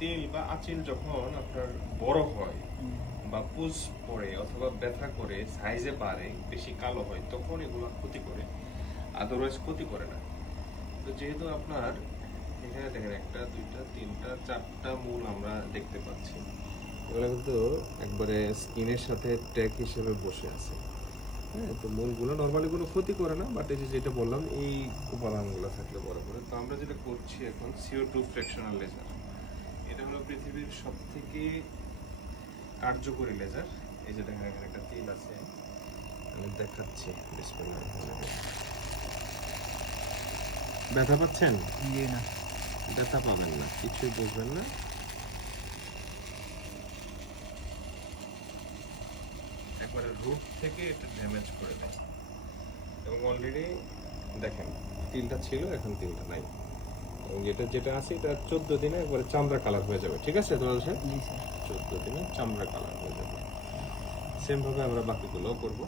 তেল বা আঁচিল যখন আপনার বড় হয় বা পুজ পড়ে অথবা ব্যথা করে সাইজে বাড়ে বেশি কালো হয় তখন এগুলো ক্ষতি করে, আদারওয়াইজ ক্ষতি করে না। তো যেহেতু আপনার এখানে দেখেন একটা দুইটা তিনটা চারটা মূল আমরা দেখতে পাচ্ছি, এগুলো কিন্তু একবারে স্কিনের সাথে ট্যাগ হিসেবে বসে আছে। হ্যাঁ, তো মূলগুলো নর্মালি কোনো ক্ষতি করে না, বাট এই যে যেটা বললাম এই উপাদানগুলো থাকলে বড় করে। তো আমরা যেটা করছি এখন CO2 ফ্র্যাকশনাল লেজার, এটা হলো পৃথিবীর সব থেকে কার্যকরী লেজার। এই যে দেখেন এখানে একটা তেল আছে, আমি দেখাচ্ছি। বিসমিল্লাহ। ব্যথা পাচ্ছেন? জি না। ব্যথা পাবেন না, কিছুই বুঝবেন না। একবারে রুট থেকে এটা ড্যামেজ করে দেয়। এবং অলরেডি দেখেন তিলটা ছিল, এখন তিলটা নাই। এবং যেটা যেটা আছে এটা 14 দিনে একবারে চামড়া কালার হয়ে যাবে। ঠিক আছে দুলাল সাহেব? জি স্যার। 14 দিনে চামড়া কালার হয়ে যাবে। সেম ভাবে আমরা বাকিগুলোও করবো।